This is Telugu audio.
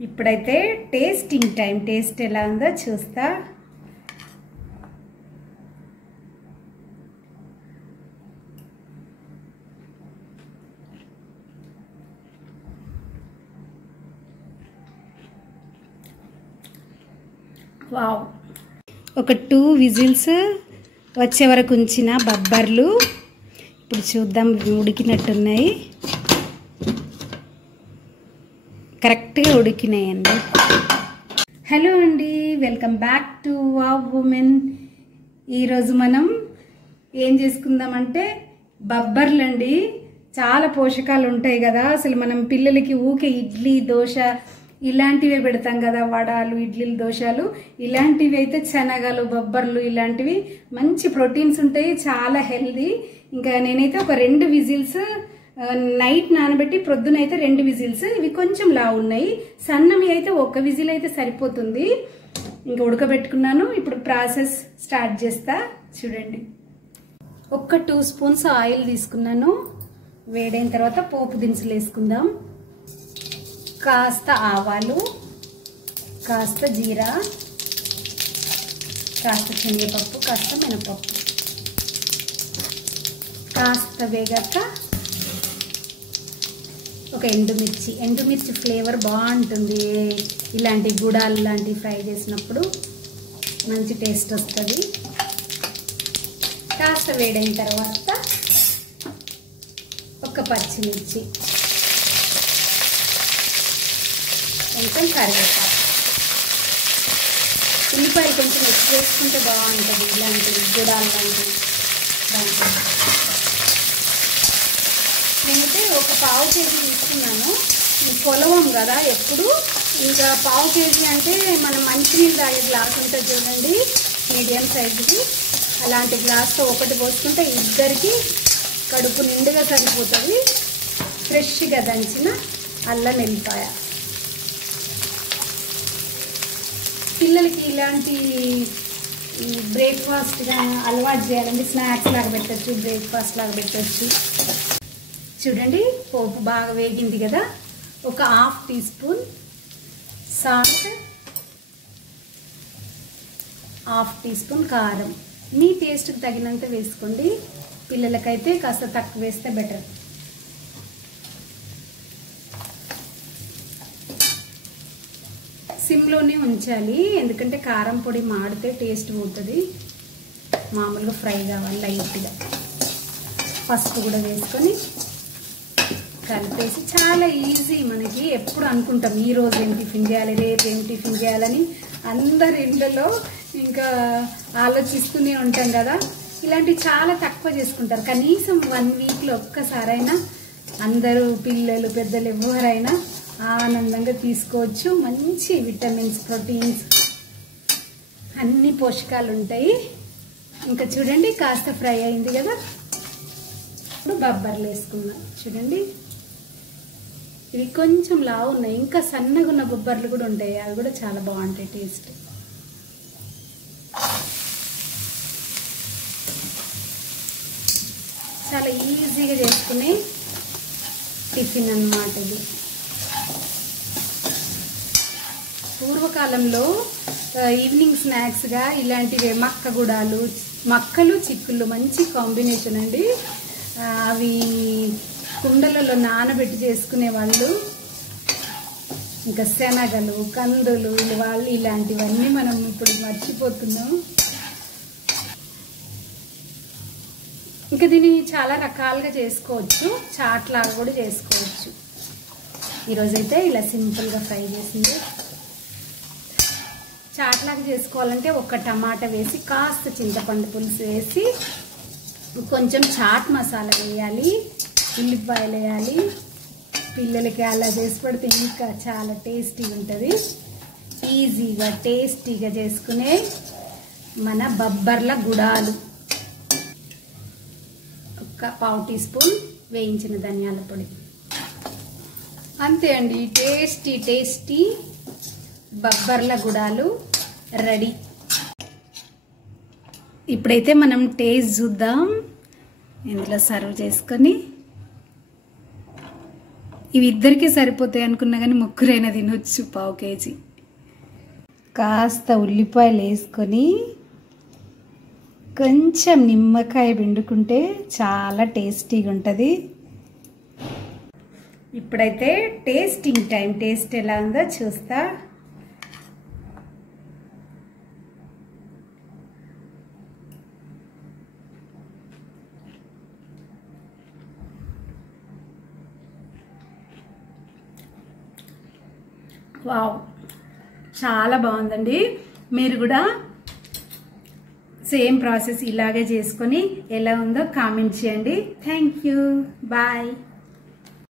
ఇప్పుడైతే టేస్టింగ్ టైం. టేస్ట్ ఎలా ఉందో చూస్తా. వావ్, ఒక 2 విజిల్స్ వచ్చే వరకు ఉంచిన బబ్బర్లు ఇప్పుడు చూద్దాం. ఉడికినట్టున్నాయి, కరెక్ట్గా ఉడికినాయండి. హలో అండి, welcome back to wow women. ఈరోజు మనం ఏం చేసుకుందామంటే బబ్బర్లు అండి. చాలా పోషకాలు ఉంటాయి కదా. అసలు మనం పిల్లలకి ఊకే ఇడ్లీ దోశ ఇలాంటివే పెడతాం కదా, వడాలు ఇడ్లీలు దోశలు. ఇలాంటివి అయితే శనగలు బొబ్బర్లు ఇలాంటివి మంచి ప్రోటీన్స్ ఉంటాయి, చాలా హెల్దీ. ఇంకా నేనైతే ఒక 2 విజిల్స్ నైట్ నానబెట్టి ప్రొద్దునైతే 2 విజిల్స్. ఇవి కొంచెం లావు ఉన్నాయి, సన్నవి అయితే 1 విజిల్ అయితే సరిపోతుంది. ఇంకా ఉడకబెట్టుకున్నాను. ఇప్పుడు ప్రాసెస్ స్టార్ట్ చేస్తా చూడండి. ఒక 2 స్పూన్స్ ఆయిల్ తీసుకున్నాను. వేడైన తర్వాత పోపు దినుసులు వేసుకుందాం. కాస్త ఆవాలు, కాస్త జీరా, కాస్త శనగపప్పు, కాస్త మినపప్పు. కాస్త వేగాక ఒక ఎండుమిర్చి ఫ్లేవర్ బాగుంటుంది. ఇలాంటి గుడాలు లాంటివి ఫ్రై చేసినప్పుడు మంచి టేస్ట్ వస్తుంది. కాస్త వేడైన తర్వాత ఒక పచ్చిమిర్చి, కొంచెం కరివేపాకు. ఉల్లిపాయలు కొంచెం ఎక్కువ వేసుకుంటే బాగుంటుంది ఇలాంటి గుడాలు లాంటివి. నేనైతే ఒక 1/2 కేజీ తీసుకున్నాను. కొలవం కదా ఎప్పుడు. ఇంకా 1/2 కేజీ అంటే మనం మంచినీళ్ళు తాగే గ్లాస్ ఉంటుంది చూడండి, మీడియం సైజుది. అలాంటి గ్లాస్తో ఒకటి పోసుకుంటే ఇద్దరికి కడుపు నిండుగా సరిపోతుంది. ఫ్రెష్గా దంచిన అల్లం వెల్లిపాయ. పిల్లలకి ఇలాంటి బ్రేక్ఫాస్ట్గా అలవాటు చేయాలంటే స్నాక్స్ లాగా పెట్టచ్చు, బ్రేక్ఫాస్ట్ లాగా పెట్టచ్చు. చూడండి, పోపు బాగా వేగింది కదా. ఒక 1/2 teaspoon salt, 1/2 teaspoon కారం. మీ టేస్ట్కి తగినంత వేసుకోండి. పిల్లలకైతే కాస్త తక్కువ వేస్తే బెటర్. సిమ్లోనే ఉంచాలి, ఎందుకంటే కారం పొడి మాడితే టేస్ట్ పోతుంది. మామూలుగా ఫ్రై కావాలి లైట్గా. పసుపు కూడా వేసుకొని కలిపేసి, చాలా ఈజీ. మనకి ఎప్పుడు అనుకుంటాం ఈరోజు ఏం టిఫిన్ చేయాలి, రేపు ఏం టిఫిన్ చేయాలని అందరి ఇళ్ళలో ఇంకా ఆలోచిస్తూనే ఉంటాం కదా. ఇలాంటివి చాలా తక్కువ చేసుకుంటారు. కనీసం 1 వీక్లో ఒక్కసారైనా అందరూ పిల్లలు పెద్దలు ఎవరైనా ఆనందంగా తీసుకోవచ్చు. మంచి విటమిన్స్, ప్రోటీన్స్, అన్ని పోషకాలు ఉంటాయి. ఇంకా చూడండి, కాస్త ఫ్రై అయింది కదా. ఇప్పుడు బబ్బర్లు వేసుకున్నాం. చూడండి, ఇవి కొంచెం లావు ఉన్నాయి. ఇంకా సన్నగా ఉన్న బొబ్బర్లు కూడా ఉంటాయి, అవి కూడా చాలా బాగుంటాయి టేస్ట్. చాలా ఈజీగా చేసుకునే టిఫిన్ అన్నమాట ఇది. పూర్వకాలంలో ఈవినింగ్ స్నాక్స్గా ఇలాంటివి మక్కలు చిక్కుళ్ళు మంచి కాంబినేషన్ అండి. అవి కుండలలో నానబెట్టి చేసుకునే వాళ్ళు. ఇంకా శనగలు, కందులు వాళ్ళు ఇలాంటివన్నీ మనం ఇప్పుడు మర్చిపోతున్నాం. ఇంకా దీన్ని చాలా రకాలుగా చేసుకోవచ్చు, చాట్ లాగా కూడా చేసుకోవచ్చు. ఈరోజైతే ఇలా సింపుల్గా ఫ్రై చేసింది. చాట్ లాగా చేసుకోవాలంటే ఒక టమాటా వేసి, కాస్త చింతపండు పులుసు వేసి, కొంచెం చాట్ మసాలా వేయాలి, ఉల్లిపాయలు వేయాలి. పిల్లలకి అలా చేసి పెడితే ఇంకా చాలా టేస్టీగా ఉంటుంది. ఈజీగా టేస్టీగా చేసుకునే మన బబ్బర్ల గుడాలు. ఒక 1/2 టీ స్పూన్ వేయించిన ధనియాల పొడి. అంతే అండి, టేస్టీ బబ్బర్ల గుడాలు రెడీ. ఇప్పుడైతే మనం టేస్ట్ చూద్దాం. ఇందులో సర్వ్ చేసుకొని ఇవి ఇద్దరికీ సరిపోతాయి అనుకున్నా కానీ ముగ్గురైనా తినొచ్చు 1/2 కేజీ. కాస్త ఉల్లిపాయలు వేసుకొని కొంచెం నిమ్మకాయ పిండుకుంటే చాలా టేస్టీగా ఉంటుంది. ఇప్పుడైతే టేస్టింగ్ టైం. టేస్ట్ ఎలా ఉందో చూస్తా. వావ్, చాలా బాగుందండి. మీరు కూడా సేమ్ ప్రాసెస్ ఇలాగే చేసుకొని ఎలా ఉందో కామెంట్ చేయండి. Thank you, bye.